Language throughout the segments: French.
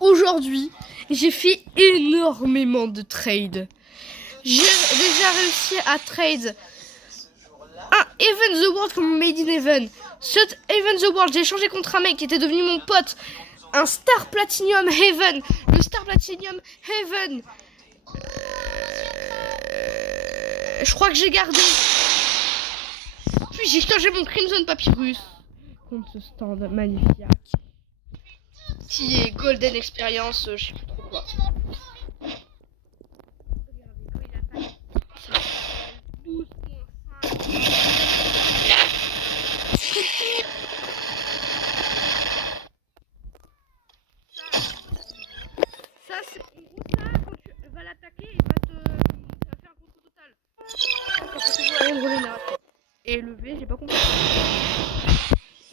Aujourd'hui, j'ai fait énormément de trades. J'ai déjà réussi à trade un Even the World comme Made in Heaven. Ce Even the World, j'ai échangé contre un mec qui était devenu mon pote. Un Star Platinum Heaven. Le Star Platinum Heaven. Je crois que j'ai gardé. Puis j'ai changé mon Crimson Papyrus contre ce stand magnifique. Qui est Golden Experience, je sais plus trop quoi. Ça, c'est en gros ça, quand tu vas l'attaquer, il va faire un contre total. Et le V, j'ai pas compris.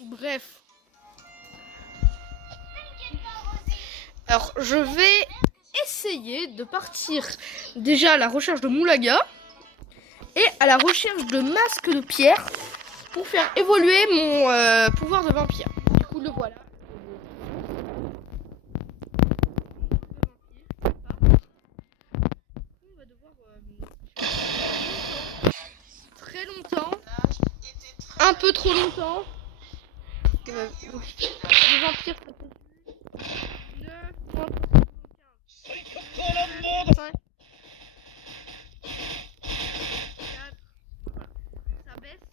Bref. Alors, je vais essayer de partir déjà à la recherche de Moulaga et à la recherche de masques de pierre pour faire évoluer mon pouvoir de vampire. Du coup, le voilà. On va devoir très longtemps, un peu trop longtemps. Le vampire, ça fait 9, 5, 4, ça baisse.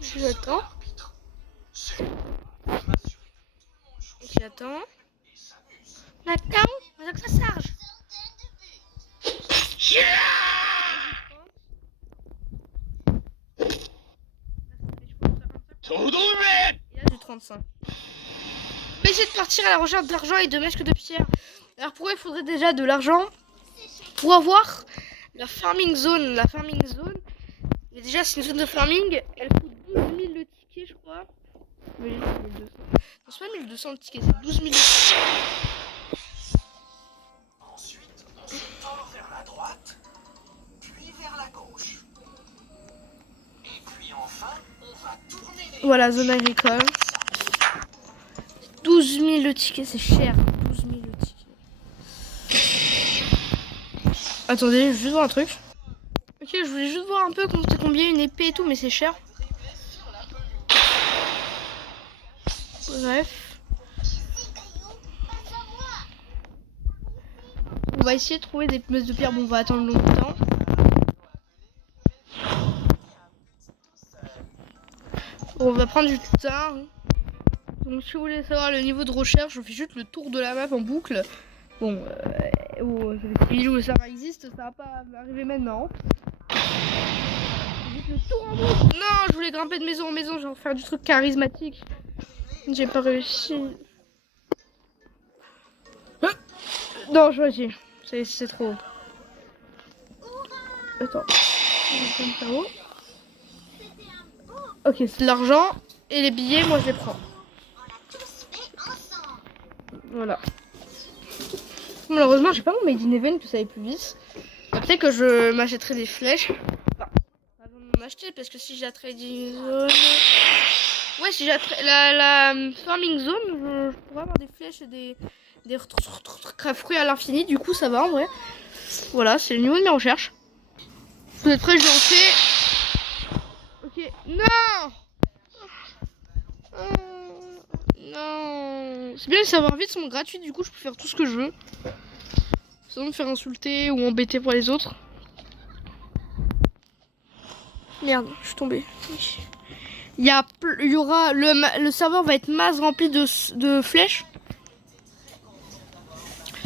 J'attends. J'attends. Attends, que ça charge. Il a du 35. On va essayer de partir à la recherche d'argent et de masques de pierre. Alors pourquoi il faudrait déjà de l'argent pour avoir la farming zone. La farming zone, mais déjà c'est une zone de farming. Elle coûte 12 000 le ticket, je crois. Mais 1200. Non, c'est pas 1200 le ticket, c'est 12 000 le ticket. Ensuite, on se tord vers la droite, puis vers la gauche. Et puis enfin, on va tourner les... Voilà, zone agricole. 12 000 le ticket, c'est cher. 12 000 le ticket. Attendez, je vais juste voir un truc. Ok, je voulais juste voir un peu combien une épée et tout, mais c'est cher. Bref. On va essayer de trouver des masses de pierre. Bon, on va attendre longtemps. Bon, on va prendre du temps. Donc si vous voulez savoir le niveau de recherche, je fais juste le tour de la map en boucle. Bon, où ça existe, ça va pas arriver maintenant. Juste le tour en boucle. Non, je voulais grimper de maison en maison, genre faire du truc charismatique. J'ai pas réussi. Non, je vois, c'est trop. Attends. Ok, c'est de l'argent. Et les billets, moi je les prends. Voilà. Malheureusement, j'ai pas mon Made in Heaven, que ça aille plus vite. Peut-être que je m'achèterai des flèches. Enfin, pas besoin de m'acheter parce que si j'ai la trading zone. Ouais, si j'ai la farming zone, je pourrais avoir des flèches et des fruits à l'infini. Du coup, ça va en vrai. Voilà, c'est le niveau de mes recherches. Vous êtes prêts, je vais lancer. Ok, non! Non, c'est bien de savoir vite, sont gratuits, du coup je peux faire tout ce que je veux sans me faire insulter ou embêter pour les autres. Merde, je suis tombée. Il y aura le serveur va être masse rempli de flèches.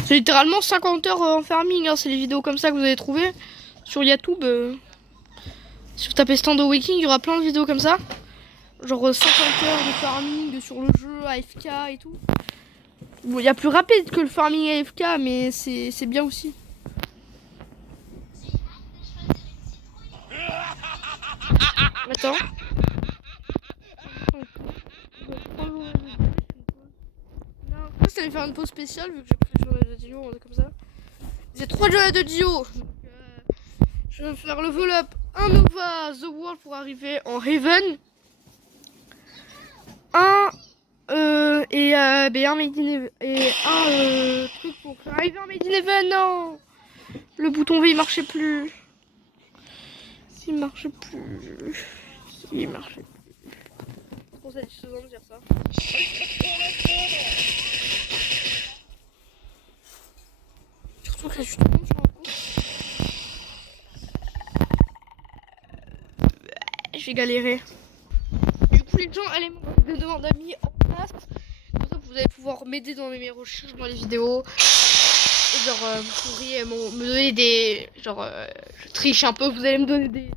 C'est littéralement 50 heures en farming, hein. C'est les vidéos comme ça que vous allez trouver sur YouTube. Si vous tapez Stand Awakening, il y aura plein de vidéos comme ça. Genre 50 heures de farming sur le jeu AFK et tout. Bon, il y a plus rapide que le farming AFK, mais c'est bien aussi. Attends. Non, ça allait faire une pause spéciale vu que j'ai pris le journal de Dio, comme ça. J'ai 3 journaux de Dio. Donc, je vais faire level up un Nova The World pour arriver en Haven. Un Made in Heaven et un truc pour faire arriver en Made in Heaven. Non, le bouton V il marchait plus. Il marchait plus. Il marchait plus. C'est pour ça que je de dire ça. Surtout que là, je suis tombée sur un coup. Je vais galérer. Du coup, les gens, allez me demander d'amis en masse. Comme ça, vous allez pouvoir m'aider dans mes recherches dans les vidéos. Et genre, vous pourriez me donner des. Genre, je triche un peu, vous allez me donner des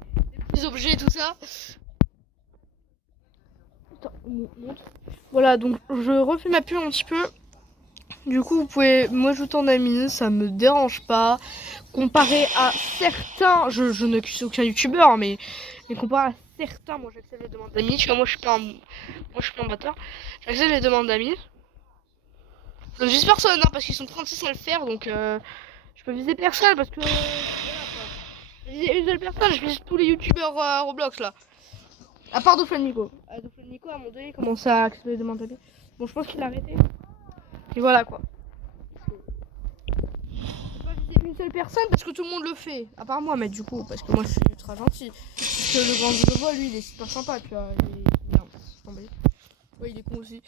petits objets, tout ça. Attends, montre. Voilà, donc je refais ma pub un petit peu. Du coup, vous pouvez m'ajouter en ami, ça me dérange pas. Comparé à certains, je n'accuse aucun youtubeur, mais comparé à certains, moi j'accepte les demandes d'amis. Tu vois, moi je suis pas un bâtard. J'accepte les demandes d'amis. Je ne vise personne, hein, parce qu'ils sont 36 à le faire, donc je peux viser personne parce que voilà, quoi. Je vise une seule personne, je vise tous les youtubeurs Roblox là. À part Doflamico. Doflamico à un moment donné commence à accepter les demandes d'amis. Bon, je pense qu'il a arrêté. Et voilà quoi. Je peux pas viser une seule personne parce que tout le monde le fait. À part moi, mais du coup, parce que moi je suis ultra gentil. Parce que le grand de voix, lui, il est super sympa, tu vois. Ouais, il est con aussi.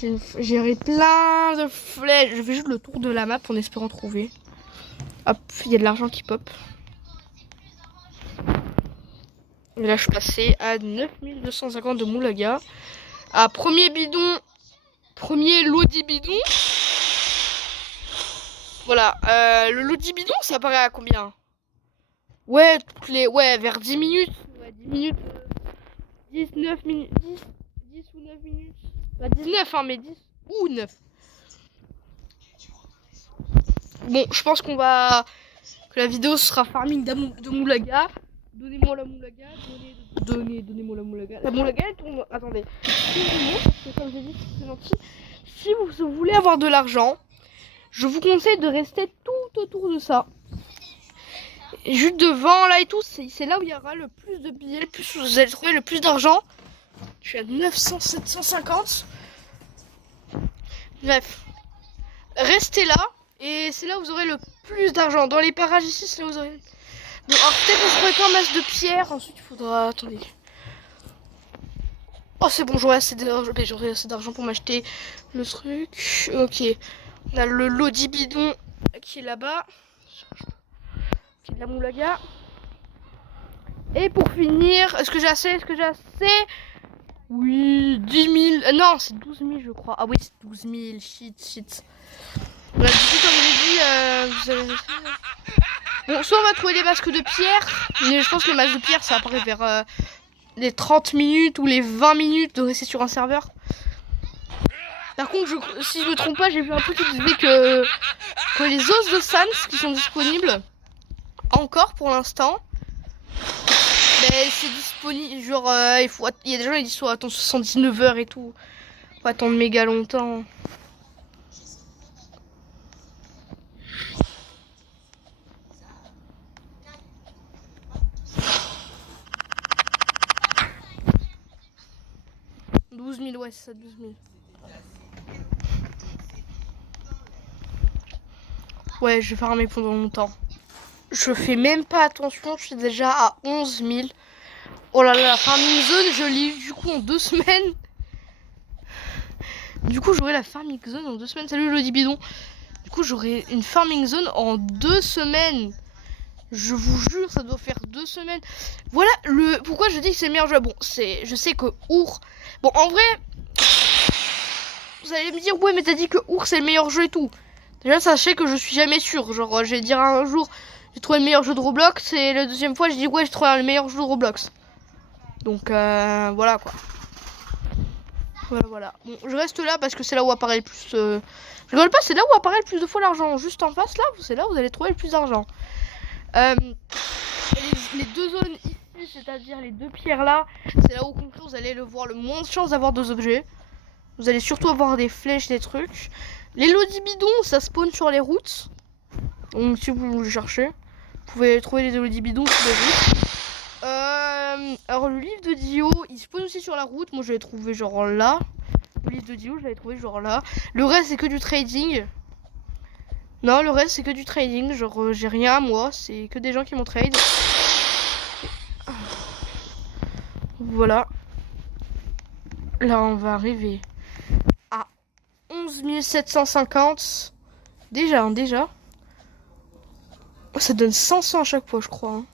J'ai plein de flèches. Je fais juste le tour de la map en espérant trouver. Hop, il y a de l'argent qui pop. Et là, je suis passé à 9250 de Moulaga. À premier bidon. Premier Lodi bidon. Voilà. Le Lodi bidon, ça paraît à combien? Ouais, vers 10 minutes. Ouais, 10 minutes. 19 minutes. 10 ou 9 minutes. Bah 19, hein, mais 10 ou 9. Bon, je pense que la vidéo sera farming de Moulaga. Donnez-moi la Moulaga. Donnez-moi la Moulaga. La Moulaga, elle tourne. Attendez. Parce que comme j'ai dit, c'est gentil. Si vous voulez avoir de l'argent, je vous conseille de rester tout autour de ça. Et juste devant là et tout, c'est là où il y aura le plus de billets, le plus vous allez trouver le plus d'argent. Je suis à 900, 750. Bref, restez là et c'est là où vous aurez le plus d'argent. Dans les parages ici, c'est là où vous aurez. Bon, alors peut-être que je ferai qu'un masse de pierre. Ensuite, il faudra. Attendez. Oh, c'est bon, j'aurai assez d'argent pour m'acheter le truc. Ok. On a le Lodi bidon qui est là-bas. Qui est de la Moulaga. Et pour finir, est-ce que j'ai assez? Oui, 10 000. Non, c'est 12 000, je crois. Ah oui, c'est 12 000. Shit. Voilà, du coup, comme j'ai dit, vous avez. Bon, soit on va trouver des masques de pierre. Mais je pense que les masques de pierre, ça apparaît vers les 30 minutes ou les 20 minutes de rester sur un serveur. Par contre, si je me trompe pas, j'ai vu un truc qui disait que les os de Sans qui sont disponibles encore pour l'instant. Ben, c'est disponible, genre, il y a des gens qui disent, soit attendre 79 heures et tout. Faut attendre méga longtemps. « 12 000, ouais, c'est ça, 12 000. Ouais, je vais farmer pendant longtemps. Je fais même pas attention, je suis déjà à 11 000. Oh là là, la farming zone, je l'ai eu du coup en 2 semaines. Du coup, j'aurai la farming zone en 2 semaines. Salut le bidon. Du coup, j'aurai une farming zone en 2 semaines. Je vous jure, ça doit faire 2 semaines. Voilà pourquoi je dis que c'est le meilleur jeu. Bon, je sais que Our. Bon, en vrai, vous allez me dire, ouais, mais t'as dit que Our c'est le meilleur jeu et tout. Déjà, sachez que je suis jamais sûr. Genre, je vais dire un jour, j'ai trouvé le meilleur jeu de Roblox. Et la deuxième fois, je dis, ouais, j'ai trouvé le meilleur jeu de Roblox. Donc, voilà quoi. Voilà. Bon, je reste là parce que c'est là où apparaît le plus. Je rigole pas, c'est là où apparaît le plus de fois l'argent. Juste en face là, c'est là où vous allez trouver le plus d'argent. Les 2 zones ici, c'est-à-dire les 2 pierres là, c'est là où vous allez le voir le moins de chance d'avoir 2 objets. Vous allez surtout avoir des flèches, des trucs. Les Lodi bidons, ça spawn sur les routes. Donc si vous le cherchez, vous pouvez trouver les élodie bidons si vous avez. Alors le livre de Dio, il se pose aussi sur la route. Moi je l'ai trouvé genre là. Le livre de Dio, je l'avais trouvé genre là. Le reste c'est que du trading. Non, le reste c'est que du trading. Genre j'ai rien à moi, c'est que des gens qui m'ont trade. Voilà. Là on va arriver à 11 750. Déjà, déjà. Ça donne 500 à chaque fois, je crois. Hein.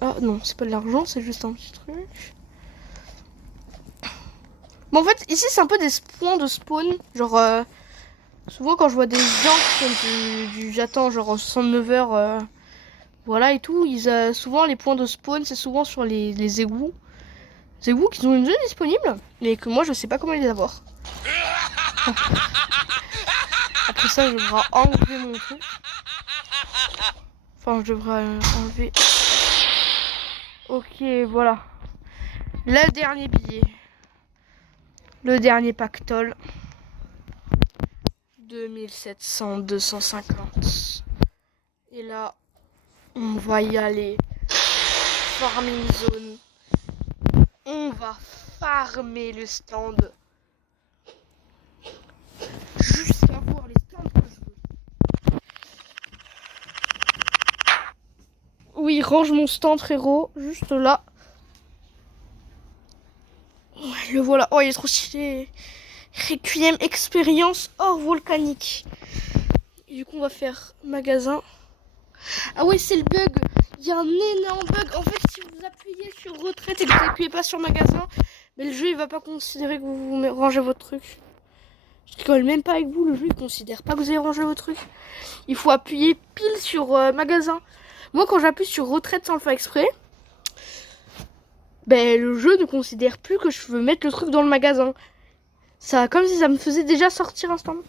Ah non, c'est pas de l'argent, c'est juste un petit truc. Bon, en fait, ici, c'est un peu des points de spawn. Genre, souvent, quand je vois des gens qui font du j'attends, genre 69 heures, voilà et tout, souvent, les points de spawn, c'est souvent sur les égouts. Les égouts qui ont une zone disponible, mais que moi, je sais pas comment les avoir. Après ça, je devrais enlever mon truc. Enfin, je devrais enlever. Ok, voilà. Le dernier billet. Le dernier pactole. 2700, 250. Et là, on va y aller. Farming zone. On va farmer le stand. Jusqu'à voir les stands que je veux. Oui, range mon stand, frérot. Juste là. Ouais, le voilà. Oh, il est trop stylé. Requiem expérience hors volcanique. Et du coup, on va faire magasin. Ah ouais, c'est le bug. Il y a un énorme bug. En fait, si vous appuyez sur retraite et que vous n'appuyez pas sur magasin, mais le jeu il va pas considérer que vous rangez votre truc. Je rigole même pas avec vous. Le jeu il considère pas que vous avez rangé votre truc. Il faut appuyer pile sur magasin. Moi, quand j'appuie sur retraite sans le faire exprès, ben le jeu ne considère plus que je veux mettre le truc dans le magasin. Ça, comme si ça me faisait déjà sortir un stand.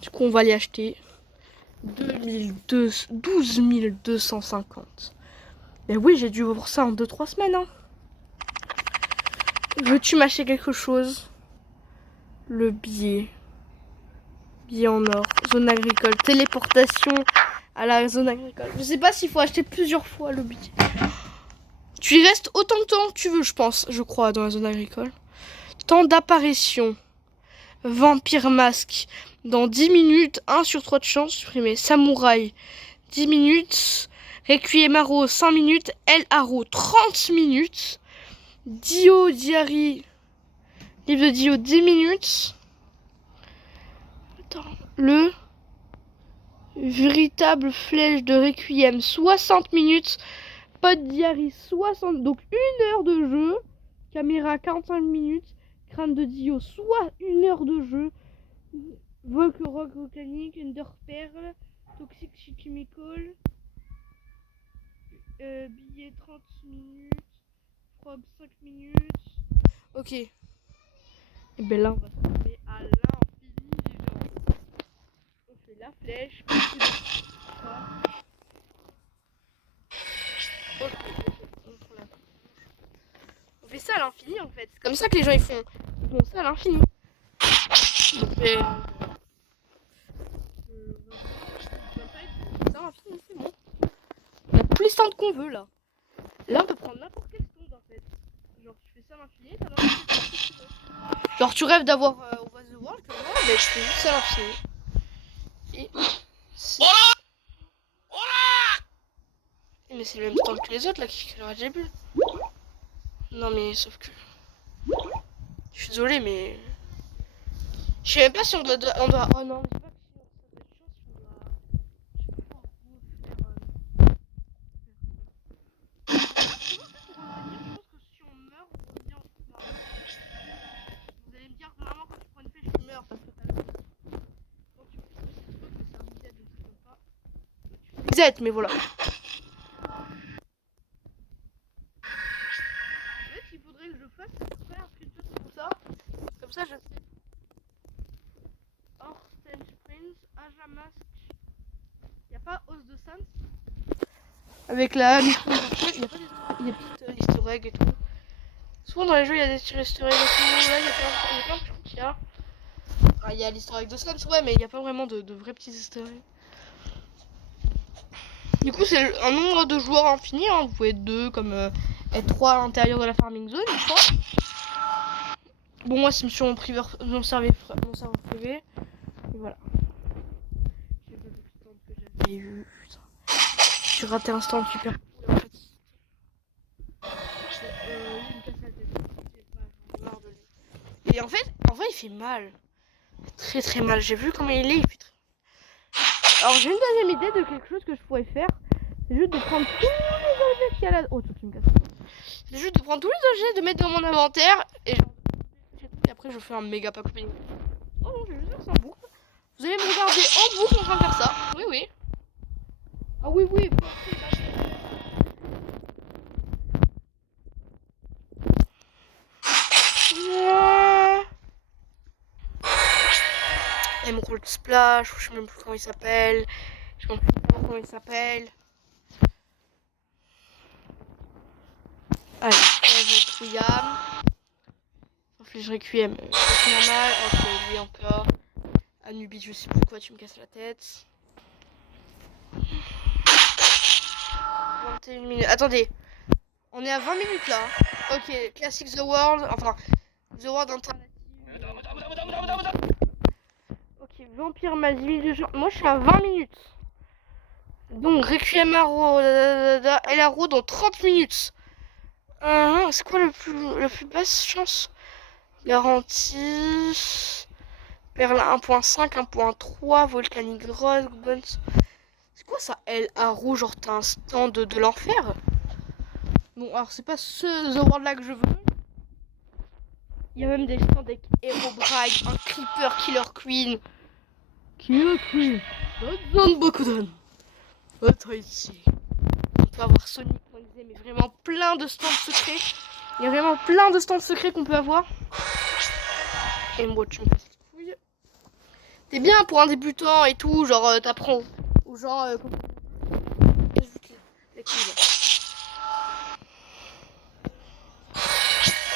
Du coup, on va les acheter. 12 250. Ben oui, j'ai dû voir ça en 2-3 semaines. Hein. Veux-tu m'acheter quelque chose? Le billet. Billet en or. Zone agricole. Téléportation à la zone agricole. Je sais pas s'il faut acheter plusieurs fois le billet. Tu y restes autant de temps que tu veux, je pense. Je crois, dans la zone agricole. Temps d'apparition. Vampire masque. Dans 10 minutes, 1 sur 3 de chance supprimé. Samouraï, 10 minutes. Requiem Arrow, 5 minutes. El Arrow, 30 minutes. Dio Diary, livre de Dio, 10 minutes. Attends. Le véritable flèche de Requiem, 60 minutes. Pot Diary, 60. Donc 1 heure de jeu. Caméra, 45 minutes. Crâne de Dio, soit 1 heure de jeu. Rock volcanique, Underpearl, Toxic Chemical, billet 30 minutes, Frog 5 minutes. Ok. Et ben là on va se trouver à l'infini les gens. On fait la flèche. On fait ça à l'infini en fait. C'est comme ça que les gens ils font. Ils font ça à l'infini. On fait... c'est bon. On a tous les stands qu'on veut là. Là on peut prendre n'importe quel stand en fait. Genre tu fais ça à l'infini, t'as n'importe quel stand que tu veux. Genre tu rêves d'avoir Over the World comme moi, mais je fais juste ça à l'infini. Et... Mais c'est le même stand que les autres là qui leur a déjà bu. Non mais sauf que... Je suis désolé mais... Je sais même pas si on doit... Oh non, mais mais voilà. En fait, il faudrait que je fasse, c'est faire un screenshot comme ça. Comme ça, je sais. Orten Springs, Ajamask. Y'a pas Os de Sans avec la mission. Il y a pas des petites easter eggs et tout. Souvent dans les jeux, il y a des easter eggs et tout. Là, il y a plein de trucs qu'il y a. Ah, il y a l'easter egg de Sans, ouais, mais il n'y a pas vraiment de vrais petits easter eggs. Du coup, c'est un nombre de joueurs infini. Hein. Vous pouvez être 2 comme être 3 à l'intérieur de la farming zone, je crois. Bon, moi, c'est sur mon serveur privé. Et voilà. J'ai pas vu le stand que j'avais eu. J'ai raté un stand super cool. Et en fait, il fait mal. Très très mal. J'ai vu comment il est. Il fait très... Alors, j'ai une deuxième idée de quelque chose que je pourrais faire. C'est juste de prendre tous les objets qu'il y a là. Oh, tu me casses. C'est juste de prendre tous les objets, de mettre dans mon inventaire. Et après, je fais un méga pack opening. Oh non, je vais juste faire ça en boucle. Vous allez me regarder en boucle en train de faire ça. Oui, oui. Ah oui, oui. Emerald Splash, je sais même plus comment il s'appelle. Je sais même plus comment il s'appelle. Allez, Requiem. Flèche Requiem, c'est normal. Ok, lui encore. Anubis, je sais plus quoi, tu me casses la tête. 21 minutes. Attendez, on est à 20 minutes là. Ok, Classic The World, enfin, The World Alternative. Ok, Vampire Mazville, moi je suis à 20 minutes. Donc, Requiem Arrow, et Arrow dans 30 minutes. C'est quoi la plus basse chance? Garantie. Perle 1.5, 1.3, Volcanic Rose, Bones. C'est quoi ça, El Arrow? Genre t'as un stand de l'enfer? Bon, alors c'est pas ce The World là que je veux. Il y a même des stands avec Herobrine, un Creeper, Killer Queen. Killer Queen, Don Bokudan. Otaichi. On peut avoir Sonic, on disait, mais vraiment plein de stands secrets. Il y a vraiment plein de stands secrets qu'on peut avoir. Et moi, tu me fais cette couille. C'est bien pour un débutant et tout, genre t'apprends. Ou genre.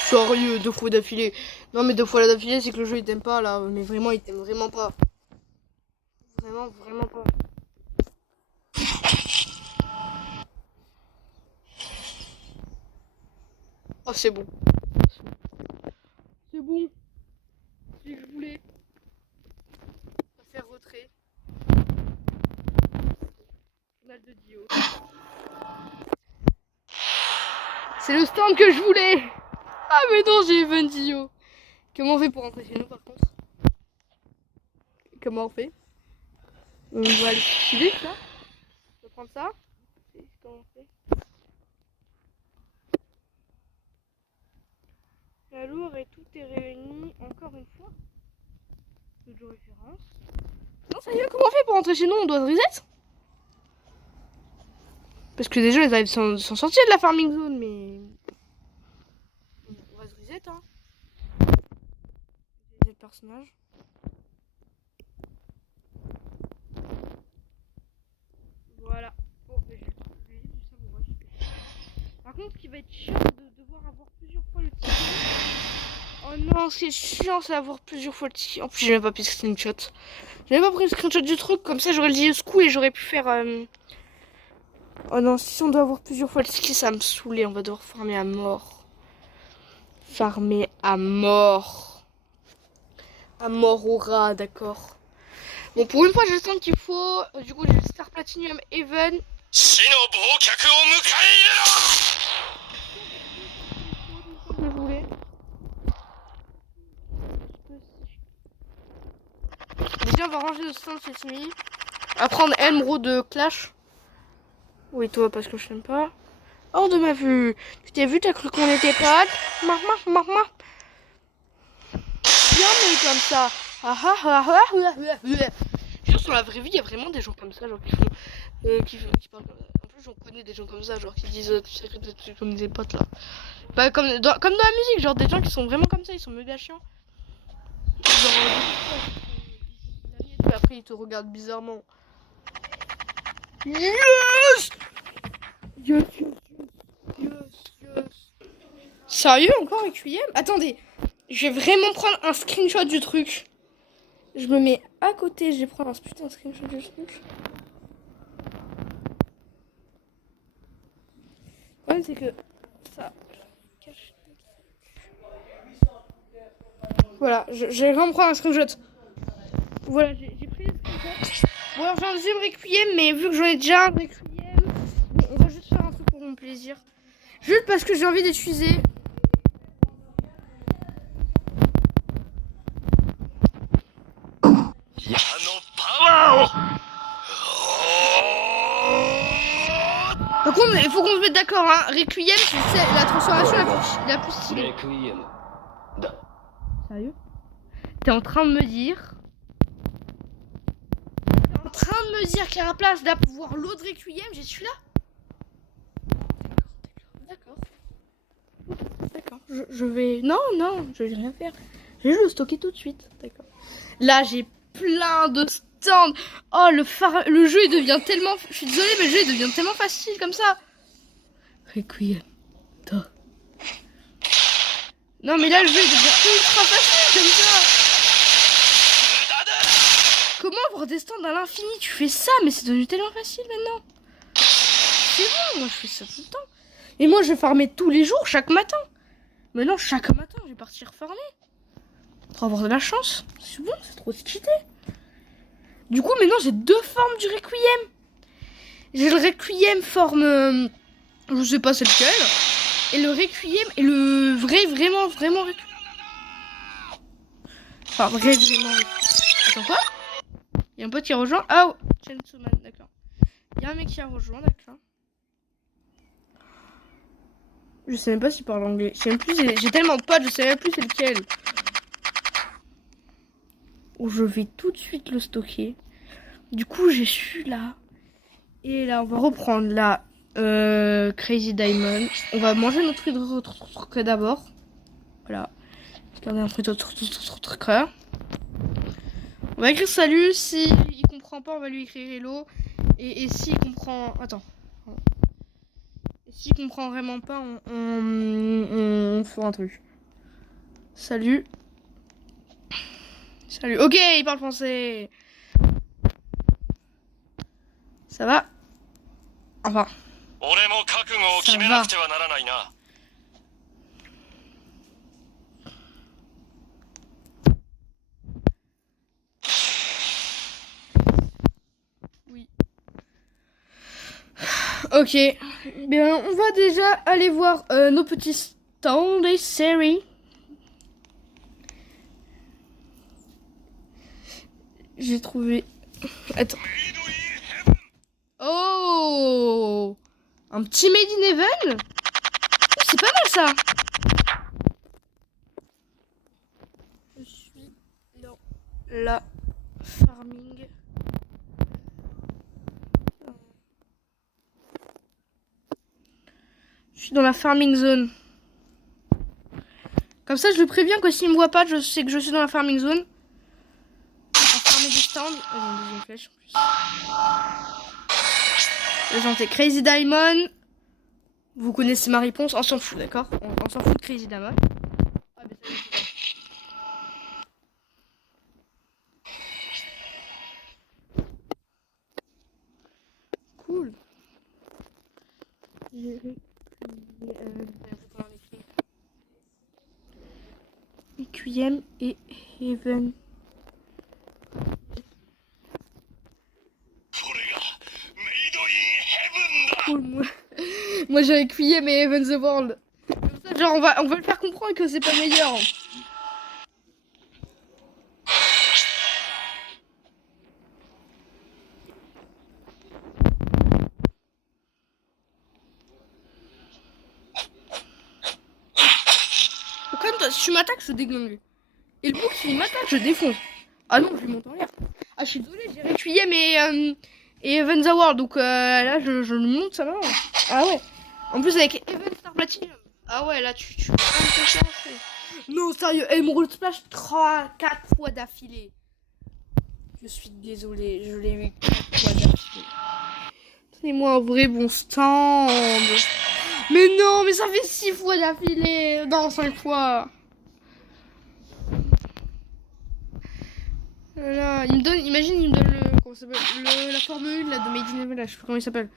Sérieux, 2 fois d'affilée. Non, mais 2 fois d'affilée, c'est que le jeu il t'aime pas là. Mais vraiment, il t'aime vraiment pas. Vraiment, vraiment pas. Oh, c'est bon. C'est bon. C'est que je voulais. On va faire retrait. Final de Dio. C'est le stand que je voulais. Ah mais non, j'ai Even Dio. Comment on fait pour rentrer chez nous par contre? Comment on fait? On va aller filer ça. On va prendre ça. Comment on fait? Alors, et tout est réuni encore une fois. De référence. Non, ça y est, comment on fait pour rentrer chez nous? On doit reset? Parce que déjà, ils arrivent s'en sortir de la farming zone, mais. On va se reset, hein. Le personnage. Voilà. Oh, mais je vais du samouraï. Par contre, ce qui va être chiant de devoir avoir plusieurs fois le ticket. Oh non, c'est chiant, c'est avoir plusieurs fois le ticket. En plus, j'ai même pas pris le screenshot. J'ai même pas pris le screenshot du truc, comme ça j'aurais le Dioscou et j'aurais pu faire. Oh non, si on doit avoir plusieurs fois le ticket, ça va me saouler. On va devoir farmer à mort. Farmer à mort. À mort au rat, d'accord. Bon, pour une fois, j'ai le temps qu'il faut. Du coup, j'ai Star Platinum Even. Déjà, on va ranger le stand cette nuit. On va prendre Emerald de Clash. Oui, toi, parce que je t'aime pas. Hors de ma vue. Tu t'es vu, t'as cru qu'on était potes. Bien, mais comme ça. Juste sur la vraie vie, il y a vraiment des gens comme ça, genre qui font. Qui parlent comme ça. En plus, j'en connais des gens comme ça, genre qui disent tu sais que tu comme des potes là. Bah, comme dans la musique, genre des gens qui sont vraiment comme ça, ils sont méga chiants. Genre, après, ils te regardent bizarrement. Yes! Yes. Sérieux, encore un QM? Attendez, je vais vraiment prendre un screenshot du truc. Je me mets à côté, je vais prendre un putain de screenshot du truc. c'est que ça... Voilà, j'ai vraiment prendre un screenshot. Voilà, j'ai pris le screenshot. Bon, alors j'ai un deuxième Requiem, mais vu que j'en ai déjà un Requiem, bon, on va juste faire un truc pour mon plaisir. Juste parce que j'ai envie d'utiliser. Par contre, il faut qu'on se mette d'accord, hein. Requiem, c'est la transformation la plus stylée. Sérieux? T'es en train de me dire... qu'à la place d'avoir l'autre Requiem, j'ai celui-là? D'accord. Je vais... Non, je vais rien faire. Je vais le stocker tout de suite. D'accord. Là, j'ai plein de stands. Oh, le jeu, il devient tellement... Je suis désolée, mais le jeu, il devient tellement facile comme ça. Requiem. Non, mais là, le jeu, il devient ultra facile comme ça. Comment avoir des stands à l'infini? Tu fais ça, mais c'est devenu tellement facile maintenant. C'est bon, moi, je fais ça tout le temps. Et moi, je farmais tous les jours, chaque matin. Maintenant, chaque matin, je vais partir farmer. Pour avoir de la chance. C'est bon, c'est trop cheaté. Du coup, maintenant, j'ai deux formes du Requiem. J'ai le Requiem forme... je sais pas c'est lequel. Et le Requiem est le vrai, vraiment Requiem. Enfin, vraiment Requiem. Attends, quoi? Il y a un pote qui a rejoint. Ah, Chainsaw Man, d'accord. Il y a un mec qui a rejoint, d'accord. Je sais même pas s'il parle anglais. Je sais même plus, j'ai tellement de potes, je sais même plus c'est lequel. Oh, je vais tout de suite le stocker. Du coup, j'ai celui-là. Et là, on va reprendre la Crazy Diamond. On va manger notre truc d'abord. Voilà. Garder un truc on va écrire salut. Si il comprend pas, on va lui écrire hello. Et s'il comprend... Attends. S'il comprend vraiment pas, on fera un truc. Salut. Salut. Ok, il parle français. Ça va? Enfin. Ça va. Oui. Ok. Bien, on va déjà aller voir nos petits stands des séries. J'ai trouvé... Attends. Oh! Un petit Made in Heaven? Oh, c'est pas mal ça! Je suis dans la farming. Je suis dans la farming zone. Comme ça, je le préviens que s'il me voit pas, je sais que je suis dans la farming zone. On va farmer des stands. Oh, j'ai une deuxième flèche en plus. Le janté Crazy Diamond. Vous connaissez ma réponse, on s'en fout, d'accord? On s'en fout de Crazy Diamond. Ah, ben, cool. Requiem et Heaven. Cool, moi j'ai Requiem et Heaven the World. Comme ça, genre on va le faire comprendre que c'est pas meilleur. Comme toi, si tu m'attaques, je déglingue. Et le bouc, s'il m'attaque, je défonce. Ah non, je lui monte en l'air. Ah, je suis désolée, j'ai Requiem et Heaven the World. Donc là, je lui monte ça va. Ah ouais. En plus, avec Heaven Star Platinum. Ah ouais, là, tu peux pas me chercher. Non, sérieux, Emerald Splash 3-4 fois d'affilée. Je suis désolée, je l'ai eu 4 fois d'affilée. Donnez-moi un vrai bon stand. Mais non, mais ça fait 6 fois d'affilée. Non, 5 fois. Là, il me donne, imagine, il me donne comment ça s'appelle, la Formule 1 là, de Made in Heaven, là, je sais plus comment il s'appelle.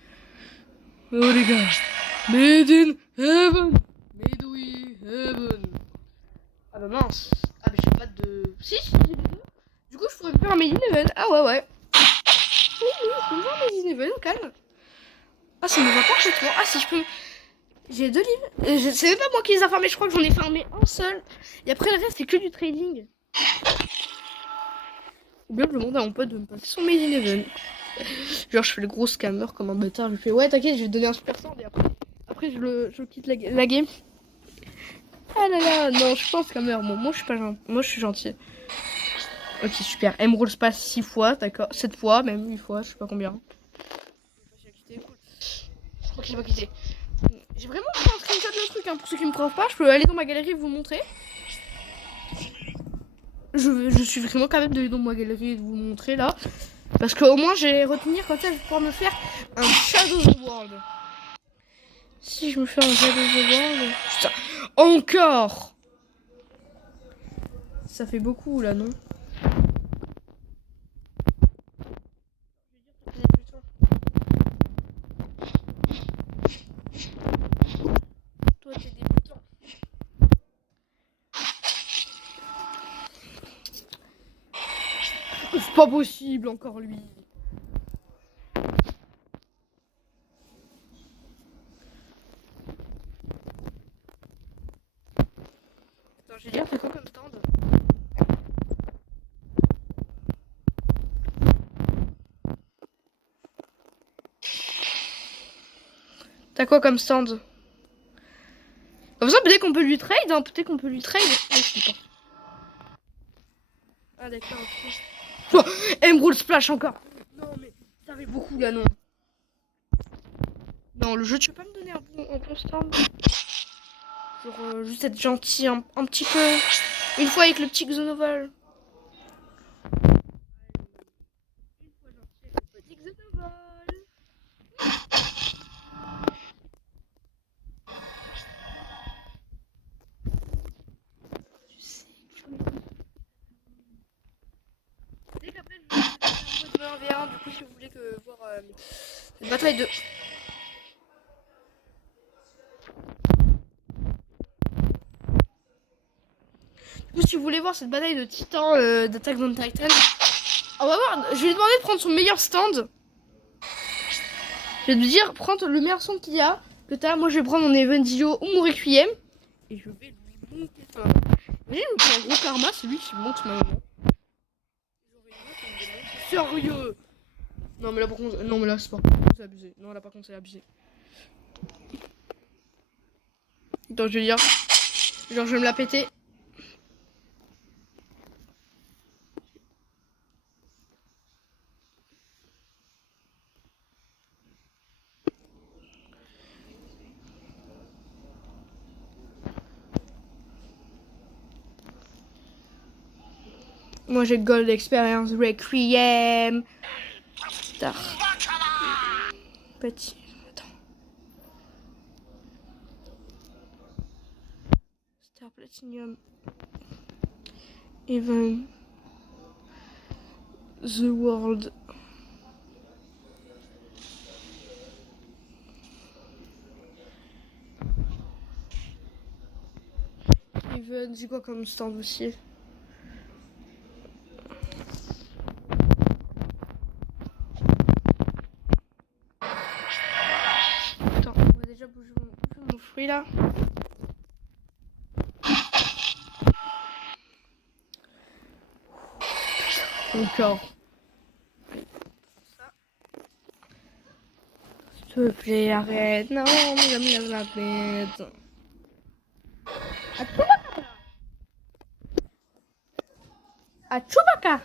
Oh les gars. Made in heaven. Made we heaven. Ah bah mince. Ah bah j'ai pas de... Si, j'ai les deux. Du coup je pourrais faire un Made in heaven. Ah ouais. Oui, je peux faire un Made in heaven, calme. Ah ça me va parfaitement. Ah si je peux... J'ai 2 livres. C'est même pas moi qui les ai farmés, je crois que j'en ai farmé un seul. Et après le reste c'est que du trading. Ou bien je demande à mon pote de me passer son Made in heaven. Genre je fais le gros scammer comme un bâtard. Je fais ouais t'inquiète je vais te donner un super stand et après je quitte la game. Ah là là non je suis pas un scammer. Moi je suis pas gentil. Moi je suis gentil. Ok super. Emerald Space 6 fois d'accord. 7 fois même 8 fois je sais pas combien. Je crois que j'ai pas quitté. J'ai vraiment fait un screenshot de truc hein. Pour ceux qui me croient pas je peux aller dans ma galerie et vous montrer. Je suis vraiment capable d'aller dans ma galerie et de vous montrer là. Parce qu'au moins j'ai retenir comme ça je vais pouvoir me faire un Shadow of the World. Si je me fais un Shadow of the World. Putain, encore. Ça fait beaucoup là non? Toi t'es débutant. C'est pas possible encore lui. Attends, je vais dire, c'est quoi comme stand? T'as quoi comme stand? Comme ça, peut-être qu'on peut lui trade, hein. Peut-être qu'on peut lui trade. Ah, je sais pas. Ah, d'accord, ok. Oh, Emerald Splash encore. Non, mais ça arrive beaucoup là, non. Non, le jeu, tu peux pas me donner un bon stand? Genre, juste être gentil un petit peu. Une fois avec le petit Xonoval. Une fois gentil avec le petit Xonoval. Tu sais que je dès qu'après, je vais faire un 1v1. Du coup, si vous voulez voir cette bataille de... Du coup, si vous voulez voir cette bataille de titans d'Attack on Titan, on va voir. Je vais lui demander de prendre son meilleur stand. Je vais lui dire, prendre le meilleur stand qu'il y a. Que t'as. Moi, je vais prendre mon Evendio ou mon Requiem. Et je vais lui monter ça. Imagine, il fait un gros karma, c'est lui qui monte ma maman. Sérieux? Non, mais là, par contre, non, mais là, c'est pas. C'est abusé. Non, là, par contre, c'est abusé. Donc, je vais dire. Genre, je vais me la péter. Moi j'ai Gold Experience Requiem. Star. Petit. Attends. Star Platinum. Even. The World. Even. J'ai quoi comme stand aussi? Attends, on va déjà bouger mon fruit là. Encore. S'il te plaît, arrête. Non, mais j'aime bien la tête. À Chewbacca.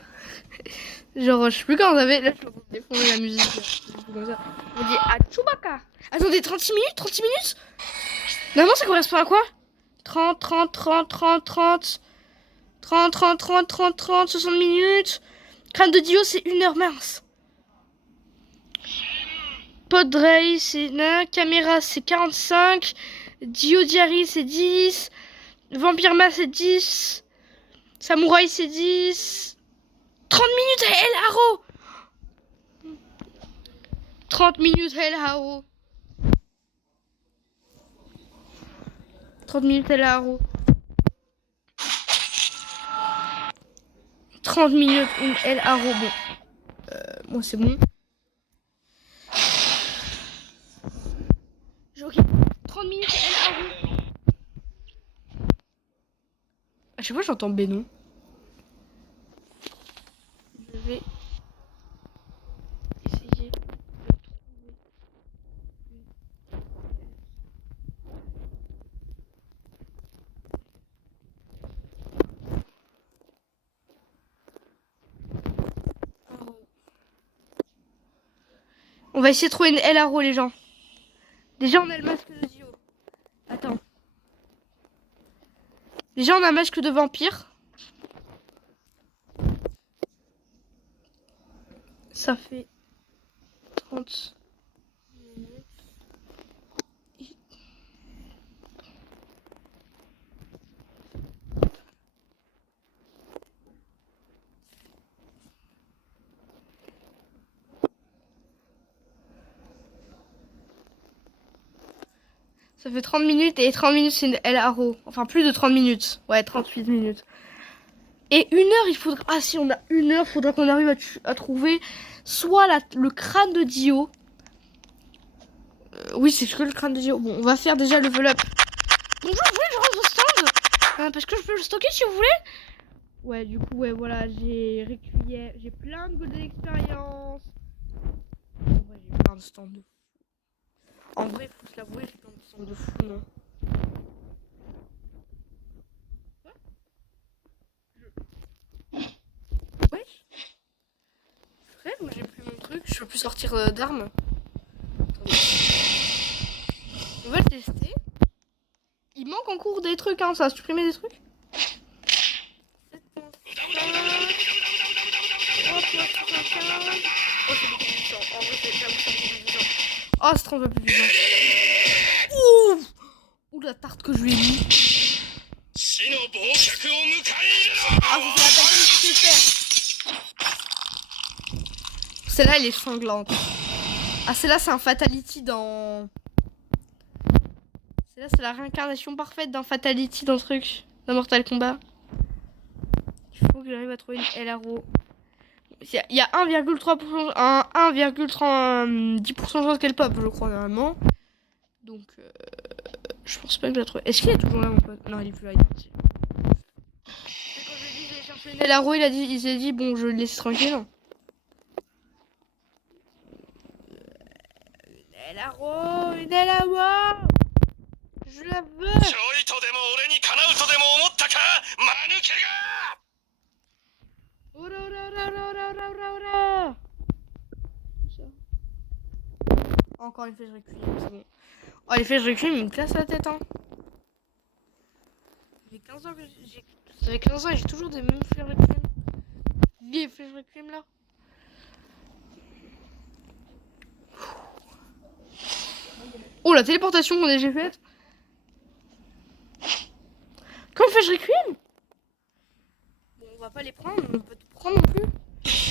Genre, je sais plus quand on avait. Là, je suis en train de défendre la musique. Comme ça. On dit à Chewbacca. Attendez, 36 minutes? 36 minutes? Normalement, ça correspond à quoi? 30, 30, 30, 30, 30. 30, 30, 30, 30, 30, 60 minutes. Crâne de Dio, c'est 1 heure mince. Podray, c'est 1. Caméra, c'est 45. Dio Diary, c'est 10. Vampirma, c'est 10. Samouraï, c'est 10. 30 minutes à El Haro. 30 minutes à El Haro. 30 minutes El Arrow. 30 minutes El Arrow. Bon. Moi, c'est bon. Ok. 30 minutes El Arrow. À chaque fois, j'entends Bénon. Je vais essayer de trouver. On va essayer de trouver une El Arrow, les gens. Déjà, on a le masque de Dio. Attends. Déjà, on a un masque de vampire. Ça fait 30 minutes. Ça fait 30 minutes et 30 minutes c'est une El Arrow. Enfin plus de 30 minutes. Ouais, 38 minutes. Et 1 heure, il faudra... Ah si, on a 1 heure, il faudra qu'on arrive à trouver soit le crâne de Dio. Oui, c'est que le crâne de Dio. Bon, on va faire déjà le level up. Bonjour, vous voulez que je rentre au stand parce que je peux le stocker si vous voulez. Ouais, du coup, ouais, voilà, j'ai plein de golden expérience. Ouais, j'ai plein de stands de fou. En vrai, faut se l'avouer, j'ai plein de stands de fou, non? Ouais. Frère, moi j'ai plus mon truc, je peux plus sortir d'armes. On va le tester. Il manque en cours des trucs, hein, ça a supprimé des trucs. Oh, c'est trop un peu plus vivant. Ouh, ouh, la tarte que je lui ai mis. Ah, vous faites la tarte que je sais faire. Celle-là, elle est sanglante. Ah, celle-là, c'est un Fatality dans... Celle-là, c'est la réincarnation parfaite d'un Fatality dans le truc. Dans Mortal Kombat. Il faut que j'arrive à trouver une El Arrow. Il y a 1,3%, 1,10% de chance qu'elle pop, je crois, normalement. Donc, je pense pas que je la trouve. Est-ce qu'il est toujours là, mon pote? Non, il est plus là, il est parti. Quand je lui ai dit, j'allais chercher une El Arrow, il s'est dit, bon, je le laisse tranquille. Une El Arrow, une El Arrow! Je la veux! Encore une flèche reculée, c'est bon. Oh, les flèches reculées, mais une classe à la tête, hein. Ça fait 15 ans et j'ai toujours des mêmes flèches reculées. Les flèches reculées, là. Oh, la téléportation qu'on a déjà faite. Quand une flèche reculée? Bon, on va pas les prendre, on peut tout prendre non plus.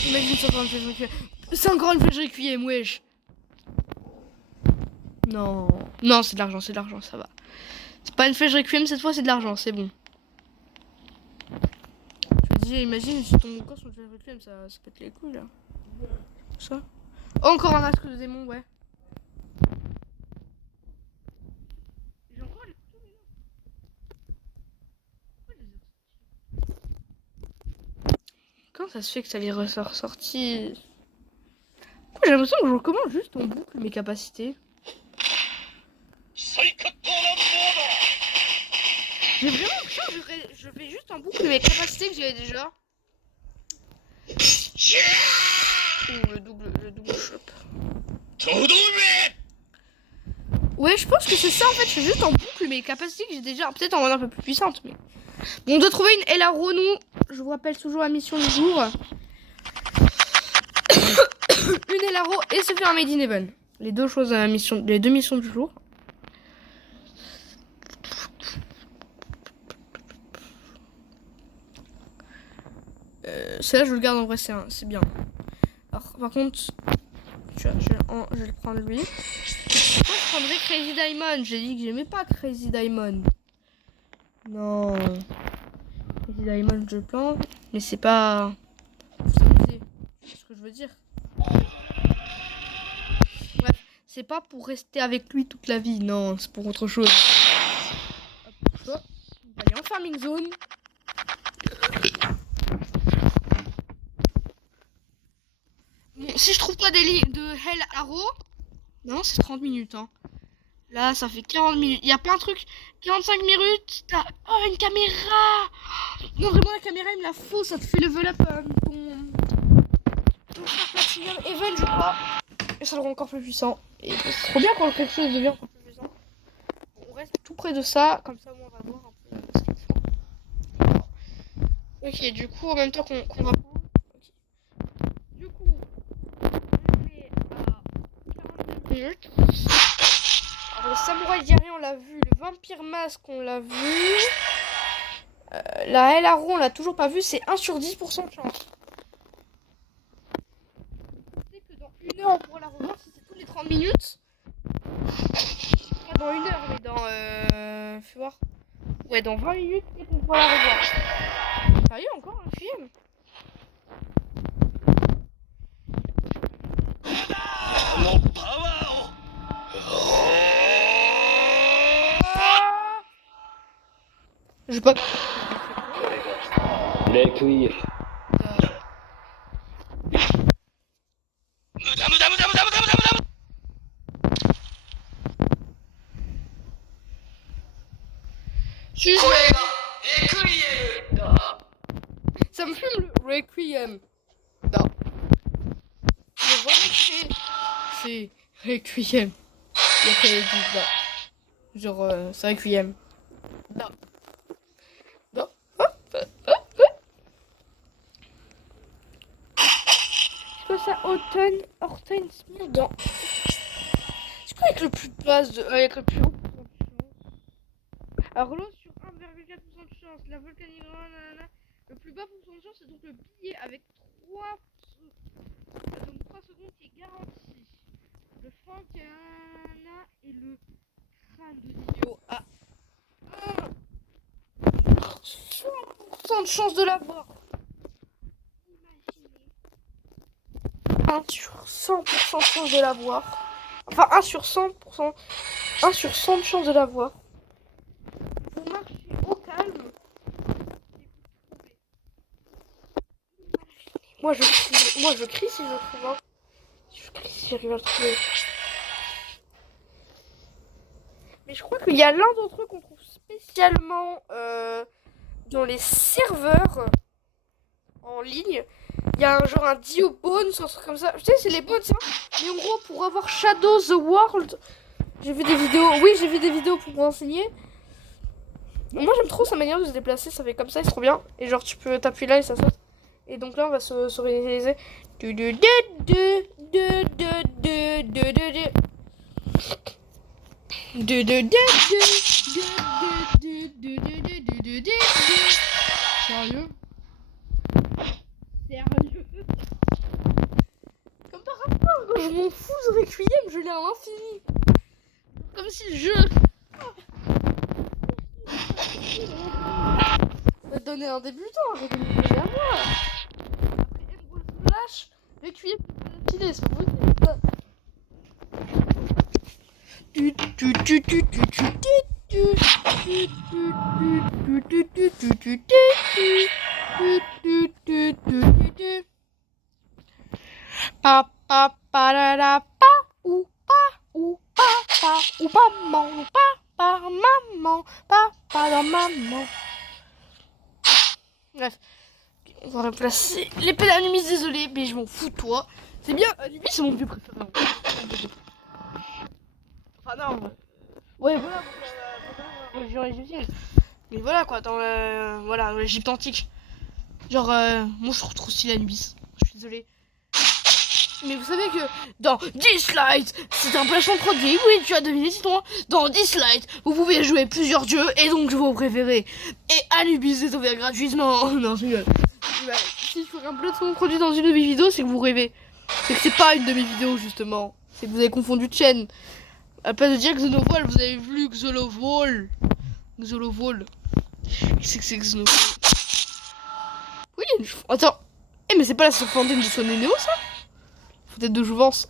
Imagine, c'est encore une flèche reculée. C'est encore une flèche reculée, wesh. Non, non, c'est de l'argent, ça va. C'est pas une flèche requiem, cette fois c'est de l'argent, c'est bon. Je me dis, imagine si ton corps sur une flèche requiem, ça pète les couilles là. Ça. Oh, encore un masque de démon, ouais. J'ai encore les couteaux, mais non. Comment ça se fait que ça les ressort sorti? J'ai l'impression que je recommence juste en boucle mes capacités. J'ai vraiment l'impression que je fais juste en boucle mes capacités que j'avais déjà. Ouh, le double shop. Ouais, je pense que c'est ça en fait. Je fais juste en boucle mes capacités que j'ai déjà. Peut-être en mode un peu plus puissante. Mais bon, on doit trouver une El Arrow, nous. Je vous rappelle toujours la mission du jour. Une El Arrow et se faire un Made in Heaven. Les deux choses à la mission, les deux missions du jour. Celle-là, je le garde en vrai, c'est bien. Alors, par contre, je vais le prendre lui. Moi, je prendrais Crazy Diamond. J'ai dit que j'aimais pas Crazy Diamond. Non. C'est Diamond, je plante. Mais c'est pas... Pour s'amuser. C'est ce que je veux dire. Bref, c'est pas pour rester avec lui toute la vie. Non, c'est pour autre chose. Hop, on va aller en farming zone. Bon, si je trouve pas des lignes de Hell Arrow... Non, c'est 30 minutes, hein. Là, ça fait 40 minutes. Il y a plein de trucs. 45 minutes. Oh, une caméra. Non, vraiment, la caméra, il me la faut. Ça te fait level up ton Platinum Event, je crois. Et ça le rend encore plus puissant. Et c'est trop bien quand quelque chose devient encore plus puissant. On reste tout près de ça. Comme ça, on va voir un peu ce qu'il faut. Ok, du coup, en même temps qu'on va prendre. Okay. Du coup, on est à 42 minutes. Alors, le samouraï guerrier, on l'a vu. Le vampire masque, on l'a vu. La Hell Arrow, on l'a toujours pas vu. C'est 1 sur 10% de chance. C'est que dans 1 heure, on pourra la revoir si c'est tous les 30 minutes. Pas dans 1 heure, mais dans... fais voir. Ouais, dans 20 minutes, et qu'on pourra la revoir. Sérieux, encore un film? Je pas. Les couilles. Ça me fume le Requiem. Non. Le remix, c'est Requiem. Il y a qu'à dire non. Genre, c'est Requiem. Non. Non. C'est quoi ça? Horton Smear dans. C'est quoi avec le plus basse de. Avec le plus haut pourcent de chance? Alors là, sur 1,4% de chance, la volcanique, le plus bas pourcent de chance, c'est donc le billet avec 3 secondes qui est garanti. Le Francana et le crâne de Dio à 100% de chance de l'avoir. Imaginez. 1 sur 100% de chance de l'avoir. Enfin, 1 sur 100%. 1 sur 100 de chance de l'avoir. Vous marchez au calme. Moi je crie si je le trouve. Hein. Je crie si j'arrive à le trouver. Mais je crois qu'il y a l'un d'entre eux qu'on trouve spécialement dans les serveurs en ligne. Il y a un Dio Bones, un truc comme ça. Je sais, c'est les Bones, hein. Mais en gros, pour avoir Shadow the World, j'ai vu des vidéos. Oui, j'ai vu des vidéos pour me renseigner. Moi, j'aime trop sa manière de se déplacer. Ça fait comme ça, c'est trop bien. Et genre, tu peux t'appuyer là et ça saute. Et donc là, on va se réaliser. Sérieux? Sérieux? Comme par rapport, je m'en fous de Requiem, je l'ai à l'infini. Comme si le jeu... va te donner un débutant, avec une idée à moi. Après Emerald Flash, Requiem, c'est pas possible. Pa pa pa da da pa ou pa maman pa dans maman. Bref, on va remplacer les pédales Anubis, désolé, mais je m'en fous de toi. C'est bien, Anubis c'est mon vieux préféré. Enfin non, ouais voilà, religion égyptienne. Mais voilà quoi, dans l'Égypte antique. Genre, moi je trouve trop stylé Anubis. Je suis désolé. Mais vous savez que dans Dislight, c'est un placement produit. Oui, tu as deviné, dis-toi. Dans Dislight, vous pouvez jouer plusieurs dieux et donc vos préférés. Et Anubis est offert gratuitement. Non, je rigole. Si je ferais un placement produit dans une de mes vidéos, c'est que vous rêvez. C'est que c'est pas une de mes vidéos, justement. C'est que vous avez confondu de chaîne. À place de dire Xenovol, vous avez vu Xelovol. Xelovol. C'est que xénophobe. Oui, il y a une... Attends. Eh, mais c'est pas la fontaine de Swan et Néo, ça? Peut-être de jouvence.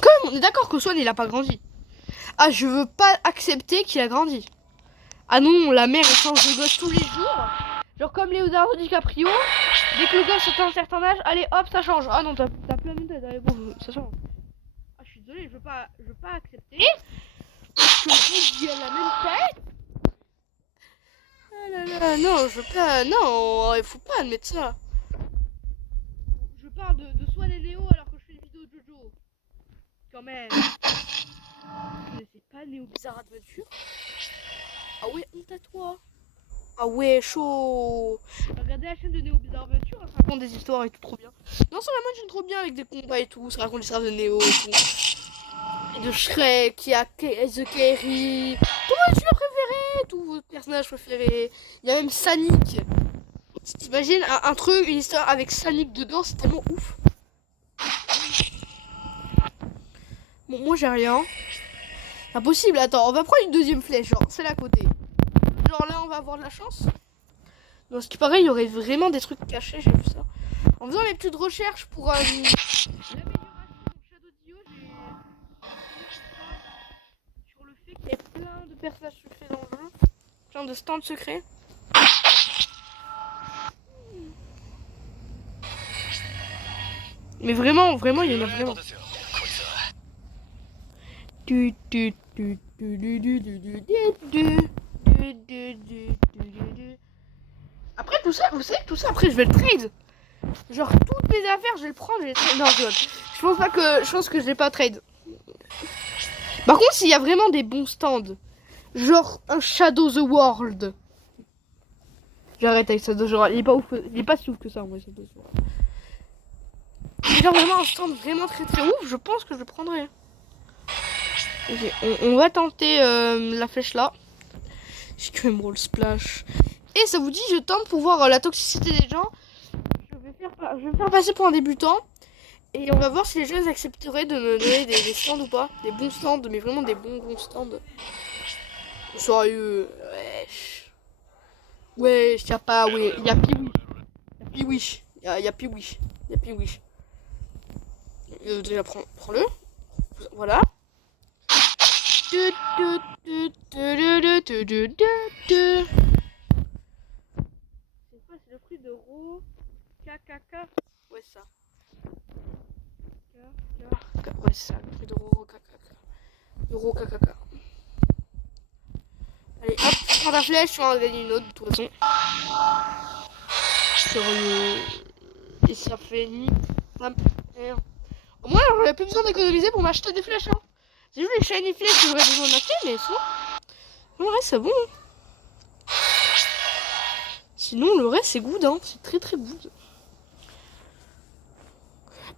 Quand même, on est d'accord que Swan, il a pas grandi. Ah, je veux pas accepter qu'il a grandi. Ah non, la mère, elle change de gosse tous les jours. Genre comme Leonardo DiCaprio. Dès que le gosse atteint un certain âge, allez, hop, ça change. Ah non, t'as plein de tête. Allez, bon, ça change. Ah, je suis désolée, je veux pas accepter. Que le gosse, il a la même tête. Ah là là, non, je veux pas, non, il faut pas admettre ça. Je parle de Swan et Néo alors que je fais une vidéo de Jojo. Quand même. Vous connaissez pas Néo Bizarre Adventure? Ah ouais, honte à toi. Ah ouais, chaud. Regardez la chaîne de Néo Bizarre Adventure, ça raconte des histoires et tout, trop bien. Non, ça vraiment j'aime trop bien avec des combats et tout, ça raconte l'histoire de Néo et tout. Et de Shrek, il y a The Kerry, tous vos youtubeurs préférés, tous vos personnages préférés. Il y a même Sonic. T'imagines un truc, une histoire avec Sonic dedans, c'est tellement ouf. Bon, moi j'ai rien. Impossible, attends, on va prendre une deuxième flèche, genre celle à côté. Genre là on va avoir de la chance. Dans ce qui paraît, il y aurait vraiment des trucs cachés, j'ai vu ça. En faisant mes petites recherches pour l'amélioration de Shadow Dio, j'ai sur le fait qu'il y ait plein de personnages secrets dans le jeu, plein de stands secrets. Mais vraiment, vraiment, il y en a vraiment. Après tout ça, vous savez, tout ça, après je vais le trade. Genre toutes mes affaires, je vais le prendre, je vais le trade. Non, je pense que je vais pas trade. Par contre, s'il y a vraiment des bons stands, genre un Shadow the World. J'arrête avec Shadow the World, il est pas si ouf que ça, moi, Shadow the World. Genre vraiment un stand vraiment très très ouf, je pense que je le prendrai. Ok, on va tenter la flèche là. J'ai que Emerald Splash. Et ça vous dit, je tente pour voir la toxicité des gens. Je vais me faire passer pour un débutant. Et on va voir si les gens accepteraient de me donner des stands ou pas. Des bons stands, mais vraiment des bons stands. Sérieux. Wesh, y'a pas, ouais. Y'a Piwish. Y'a Piwish. Y'a Piwish. Déjà, prends-le. Voilà. C'est quoi, c'est le prix de Ro KKK. Ouais, ça. Ouais, c'est ça, le prix de Ro KKK. Euro KKK. Allez, hop, prends ta flèche, tu vas en gagner une autre de toute façon. Sérieux. Et ça fait ni. Au moins, j'aurais plus besoin d'économiser pour m'acheter des flèches. Hein. C'est juste les shiny flèches que j'aurais besoin d'acheter, mais sinon. Le reste, c'est bon. Sinon, le reste, c'est good. Hein. C'est très très good.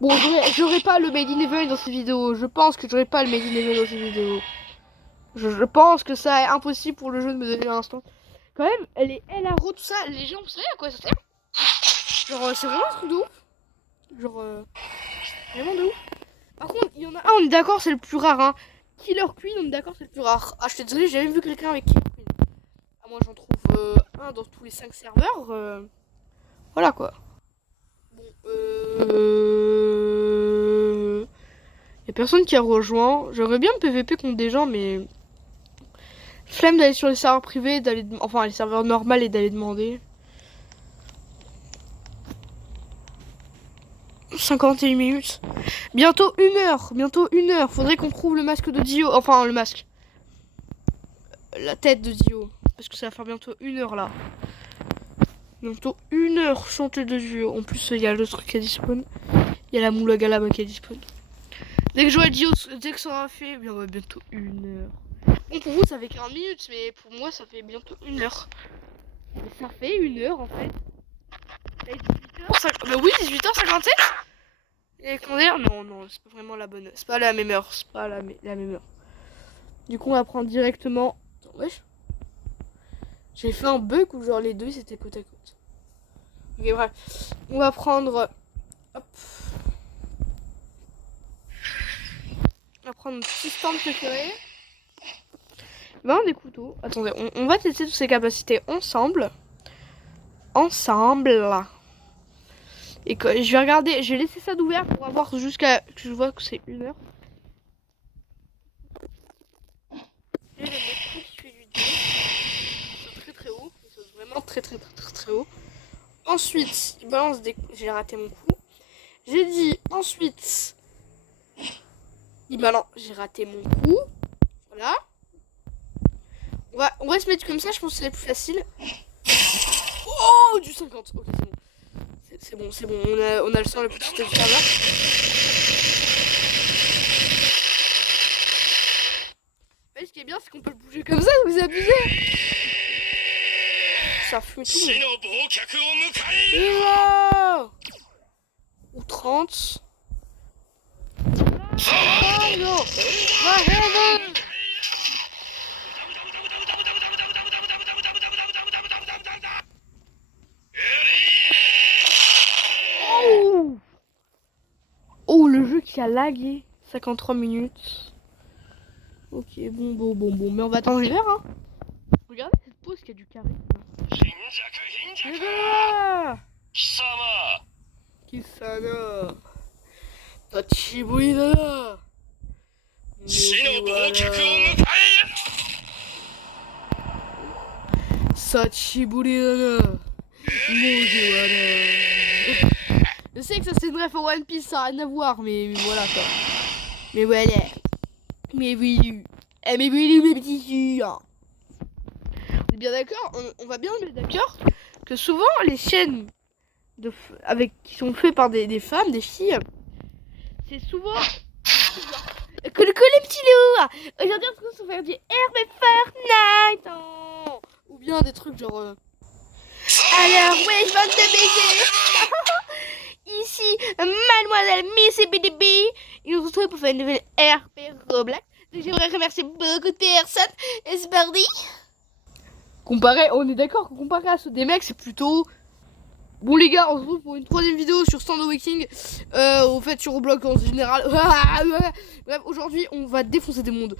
Bon, j'aurais pas le Made in Heaven dans cette vidéo. Je pense que j'aurais pas le Made in Heaven dans cette vidéo. Je pense que ça est impossible pour le jeu de me donner un instant. Quand même, les LRO, tout ça, les gens, vous savez à quoi ça sert? Genre, c'est vraiment un truc de ouf. Genre, vraiment de ouf. Par contre, il y en a un, on est d'accord, c'est le plus rare. Hein. Killer Queen, on est d'accord, c'est le plus rare. Ah, je suis désolé, j'ai jamais vu quelqu'un avec Killer Queen. Ah, moi, j'en trouve un dans tous les 5 serveurs. Voilà quoi. Bon, y a personne qui a rejoint. J'aimerais bien me PVP contre des gens, mais flemme d'aller sur les serveurs privés, enfin les serveurs normaux et d'aller demander. 51 minutes. Bientôt 1 heure. Bientôt 1 heure. Faudrait qu'on trouve le masque de Dio. Enfin, le masque. La tête de Dio. Parce que ça va faire bientôt 1 heure là. Bientôt 1 heure sans tête de Dio. En plus, il y a le truc qui a disparu. Il y a la moula galama qui a disparu. Dès que j'aurai Dio, dès que ça aura fait, bien ouais, bientôt 1 heure. Bon, pour vous, ça fait 40 minutes, mais pour moi, ça fait bientôt 1 heure. Mais ça fait 1 heure en fait. Et 18h, bah oui, 18h57. Et qu'on est... Non, c'est pas vraiment la bonne. C'est pas la même heure. C'est pas la même heure. Du coup, on va prendre directement. Attends, wesh. J'ai fait un bug où genre les deux c'était côte à côte. Ok, bref. On va prendre. Hop. On va prendre un petit stand préféré. des couteaux. Attendez, on va tester toutes ces capacités ensemble. Et que je vais regarder, je vais laisser ça d'ouvert pour avoir jusqu'à que je vois que c'est 1 heure. Et je vais mettre tout qui fait du dé. Il saute très très haut. Il saute vraiment très haut. Ensuite, il balance des coups. J'ai raté mon coup. J'ai dit ensuite. Il balance. J'ai raté mon coup. Voilà. On va se mettre comme ça, je pense que c'est le plus facile. Oh, du 50. Ok, c'est bon. C'est bon. On a le sang le plus petit du serveur. Mais ce qui est bien, c'est qu'on peut le bouger comme ça, vous abusez. Ça fume tout. Ou 30. Oh, le jeu qui a lagué. 53 minutes. Ok, bon. Mais on va attendre l'hiver, hein. Regardez cette pause qui a du carré. Kisana. Tachiburi dana. Sachiburi dana. Je sais que ça c'est une ref au One Piece, ça n'a rien à voir, mais voilà quoi. Mais voilà. Mais oui. Mais mes petits yeux. On est bien d'accord, on va bien être d'accord que souvent les chaînes qui sont faites par des femmes, des filles, c'est souvent coucou les petits loups. Aujourd'hui on se retrouve faire du RP Fortnite ou bien des trucs genre alors ouais je viens de te baiser. Ici Mademoiselle Missy BDB et on se retrouve pour faire une nouvelle RP Roblox. Donc j'aimerais remercier beaucoup de personnes et c'est parti. On est d'accord que comparé à ceux des mecs, c'est plutôt... Bon les gars, on se retrouve pour une 3ème vidéo sur Stand Awakening, au fait sur Roblox en général. Bref, aujourd'hui, on va défoncer des mondes.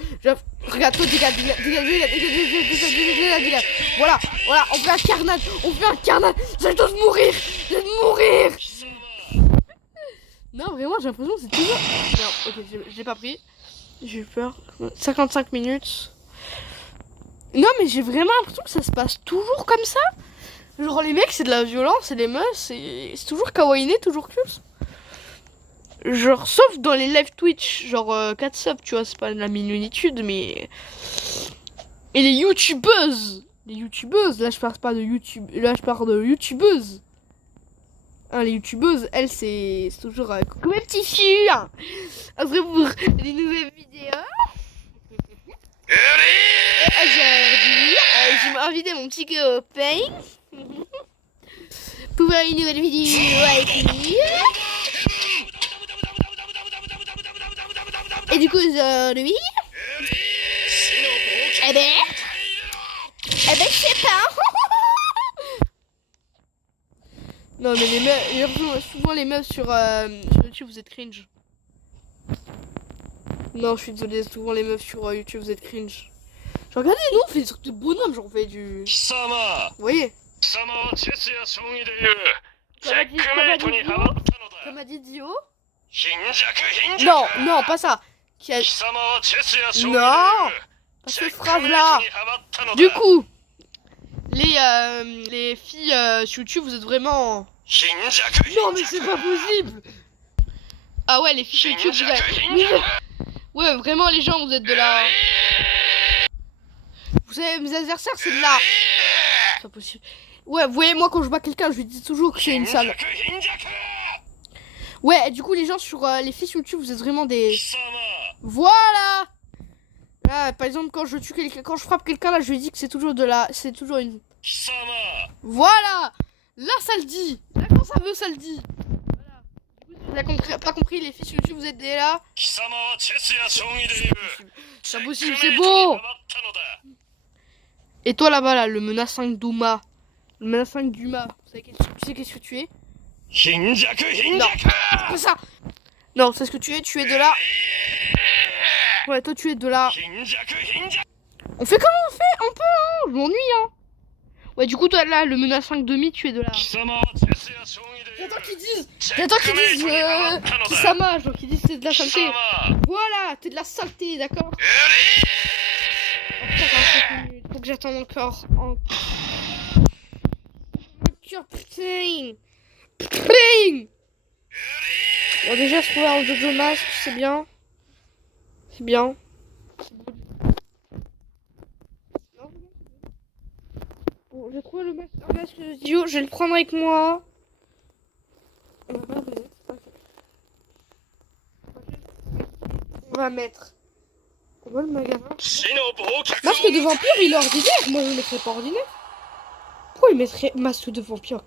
Regarde, toi, dégage. Voilà, on fait un carnage. J'ai de mourir. Non, vraiment, j'ai l'impression que c'est toujours... Non, ok, j'ai pas pris. J'ai eu peur. 55 minutes. Non mais j'ai vraiment l'impression que ça se passe toujours comme ça. Genre les mecs c'est de la violence et les meufs c'est toujours kawaiiné, toujours cute. Genre sauf dans les live Twitch, genre 4 subs tu vois, c'est pas de la mignonitude mais... Et les youtubeuses, là je parle pas de YouTube, là je parle de youtubeuses. Hein, les youtubeuses, elles c'est toujours coucou mes petits chiens. Après pour des nouvelles vidéos. Aujourd'hui, j'ai invité mon petit copain pour voir une nouvelle vidéo avec lui. Et du coup, aujourd'hui, eh ben, je sais pas. Non, mais les meufs, souvent les meufs sur YouTube, vous êtes cringe. Non, je suis désolée, souvent les meufs sur YouTube, vous êtes cringe. Genre, regardez, nous, on fait des trucs de bonhomme, genre, on fait du... Vous voyez? Comme a dit Dio. Non, pas ça. Non, pas cette phrase-là. Du coup, les filles sur YouTube, vous êtes vraiment... Non, mais c'est pas possible. Ah ouais, les filles sur YouTube, vous êtes... Ouais, vraiment, les gens, vous êtes de la... Vous savez, mes adversaires, c'est de la... C'est pas possible. Ouais, vous voyez, moi, quand je bats quelqu'un, je lui dis toujours que c'est une sale. Ouais, et du coup, les gens sur... les filles sur YouTube, vous êtes vraiment des... Voilà. Là, par exemple, quand je tue quelqu'un... Quand je frappe quelqu'un, là, je lui dis que c'est toujours de la... C'est toujours une... Voilà. Là, ça le dit. Là, quand ça veut, ça le dit. Vous n'avez pas compris, les filles sur YouTube, vous êtes des là. C'est impossible, c'est beau. Et toi là-bas, là, le menace 5 Duma. Le menace 5 Duma. Tu sais qu'est-ce que tu es? Non, c'est pas ça. Non, c'est ce que tu es de là. Ouais, toi tu es de là. On fait comment on fait? On peut, hein. Je m'ennuie, hein. Ouais, du coup, toi, là, le menace 5 demi, tu es de là. J'attends qu'ils disent... Kisama, genre qu'ils disent c'est de la saleté. Voilà, t'es de la saleté, d'accord? Oh, putain, faut que j'attende encore. Putain. Putain. Bon, déjà, je trouve un Jojo Mask, c'est bien. C'est bien. Bon, j'ai trouvé un masque de Dio, je vais le prendre avec moi. On va mettre. On va le magasin. Masque de vampire, il est ordinaire. Moi, je le mettrais pas ordinaire. Pourquoi il mettrait masque de vampire?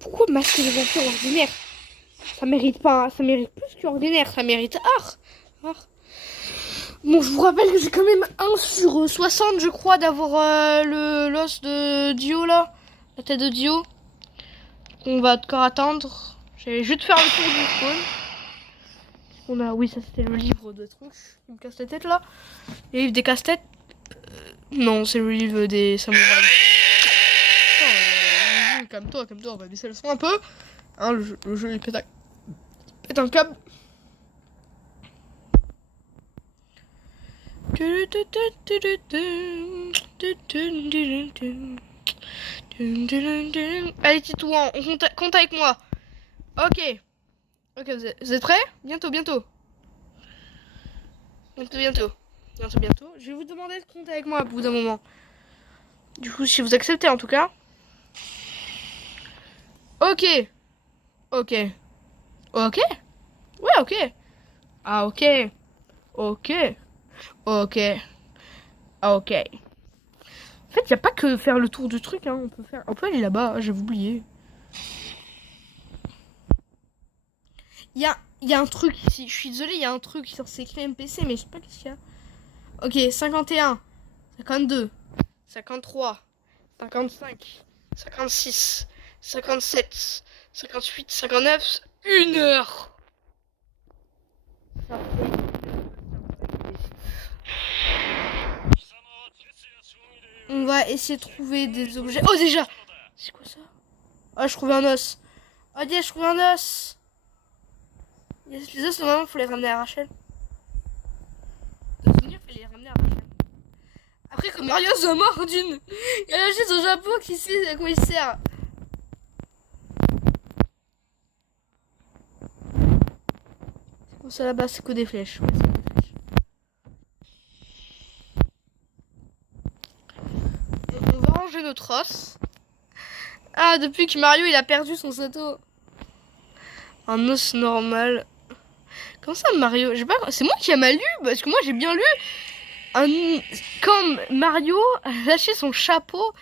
Pourquoi masque de vampire ordinaire? Ça mérite pas, ça mérite plus qu'ordinaire, ça mérite art. Bon, je vous rappelle que j'ai quand même 1 sur 60, je crois, d'avoir l'os de Dio, là. La tête de Dio. On va encore attendre. J'allais juste faire le tour du spawn. Oui, ça c'était le livre de trucs qui me casse la tête, là. Le livre des casse-têtes. Non, c'est le livre des samouraïs. Calme-toi, on va baisser le son un peu. Hein, le jeu il pète un câble. Allez, Titouan, on compte avec moi. Ok, vous êtes prêts? Bientôt. Bientôt. Je vais vous demander de compter avec moi au bout d'un moment. Du coup, si vous acceptez en tout cas. Ok. Ouais, ok. Ah, ok. En fait, y a pas que faire le tour du truc, hein. On peut aller là-bas, hein, j'avais oublié. Il y a un truc ici. Je suis désolée, il y a un truc sur c'est écrit MPC, mais je sais pas qu'est-ce qu'il y a. Ok, 51, 52, 53, 55, 56, 57, 58, 59, 1 heure. On va essayer de trouver des objets. Oh, déjà! C'est quoi ça? Ah, je trouvais un os. Oh, déjà, je trouvais un os. Les os, normalement, faut les ramener à Rachel. De souvenir, faut les ramener à Rachel. Après, comme Mario se mort d'une. Il a lâché son chapeau qui sait à quoi il sert. C'est comme ça là-bas, c'est que des flèches. Ouais, c'est que des flèches. On va ranger notre os. Ah, depuis que Mario il a perdu son sato. Un os normal. Comment ça, Mario? C'est moi qui a mal lu, parce que moi j'ai bien lu. Quand Mario a lâché son chapeau,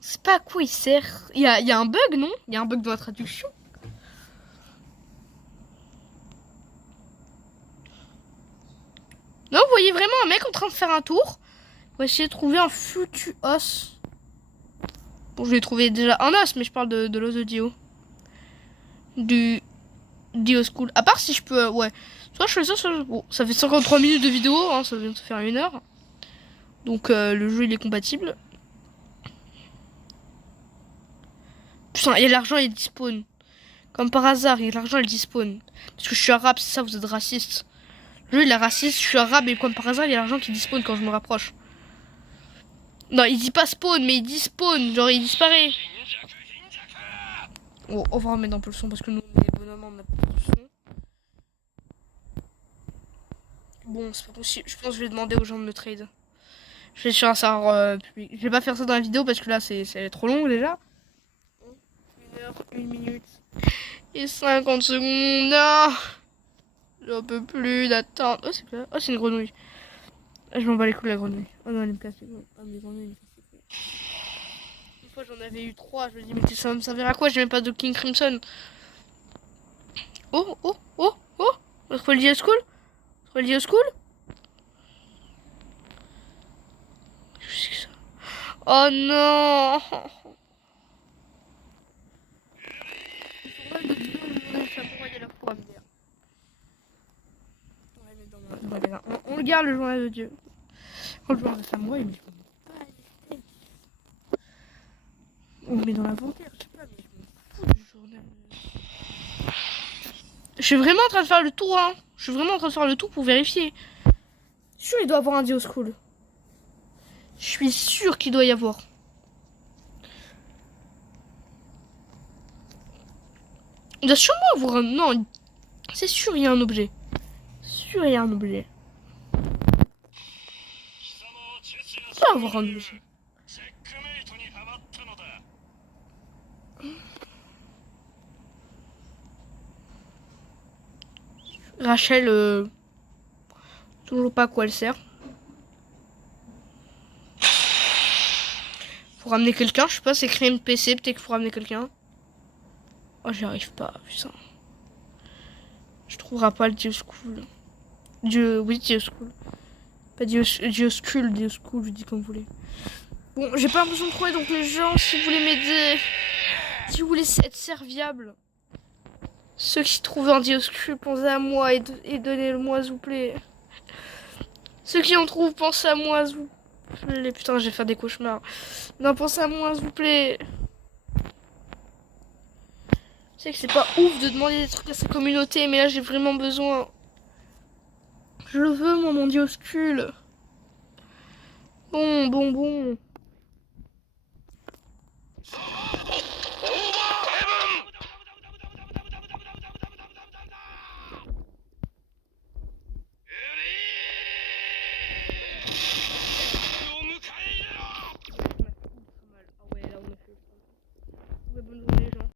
c'est pas à quoi il sert. Il y a un bug, non? Il y a un bug dans la traduction. Non, vous voyez vraiment un mec en train de faire un tour. On va essayer de trouver un foutu os. Bon, je vais trouver déjà un os, mais je parle de l'os de Dio. Du Dio School. À part si je peux... ouais. Soit je fais ça, soit... Bon, ça fait 53 minutes de vidéo, hein, ça vient de faire 1 heure. Donc le jeu il est compatible. Putain, et l'argent il despawn. Comme par hasard, et l'argent il despawn. Parce que je suis arabe, c'est ça, vous êtes raciste. Le jeu il est raciste, je suis arabe et comme par hasard il y a l'argent qui despawn quand je me rapproche. Non, il dit pas spawn, mais il dit spawn, genre il disparaît. Bon, on va remettre un peu le son parce que nous, les bonhommes, on a pas de son. Bon, c'est pas possible. Je pense que je vais demander aux gens de me trade. Je vais sur un serveur public. Je vais pas faire ça dans la vidéo parce que là, c'est trop long déjà. 1 heure, 1 minute et 50 secondes. Non, j'en peux plus d'attendre. Oh, c'est quoi? Oh, c'est une grenouille. Ah, je m'en bats les couilles la grenouille. Oh non, elle me casse les couilles. Ah, mais les grenouilles, me cassent les couilles. Une fois, j'en avais eu 3. Je me dis, mais ça va me servir à quoi? J'ai même pas de King Crimson. Oh. On trouve le Dio School? Qu'est-ce que c'est ça? Oh non! On le garde, le journal de Dieu. le joueur de samouraï, mais je m'en bats les steaks. On le met dans l'inventaire, je sais pas, mais je m'en fous du journal. Je suis vraiment en train de faire le tour, hein. Je suis vraiment en train de faire le tour pour vérifier. Je suis sûr qu'il doit y avoir un Dioscroll. Je suis sûr qu'il doit y avoir. Il doit sûrement avoir un... Non, c'est sûr il y a un objet. Sûr il y a un objet. Il doit y avoir un objet. Rachel, toujours pas à quoi elle sert. Faut ramener quelqu'un, je sais pas, c'est créer une PC, peut-être qu'il faut ramener quelqu'un. Oh, j'y arrive pas, putain. Je trouverai pas le Dioscroll. Oui, Dioscroll. Pas Dioscroll, Dioscroll, je dis comme vous voulez. Bon, j'ai pas l'impression de trouver, donc les gens, si vous voulez m'aider, si vous voulez être serviable, ceux qui trouvent un Dioscroll, pensez à moi et donnez-le-moi, s'il vous plaît. Ceux qui en trouvent, pensez à moi, s'il vous plaît. Putain, je vais faire des cauchemars. Non, pensez à moi, s'il vous plaît. Je sais que c'est pas ouf de demander des trucs à sa communauté, mais là, j'ai vraiment besoin. Je le veux, moi, mon Dioscroll. Bon.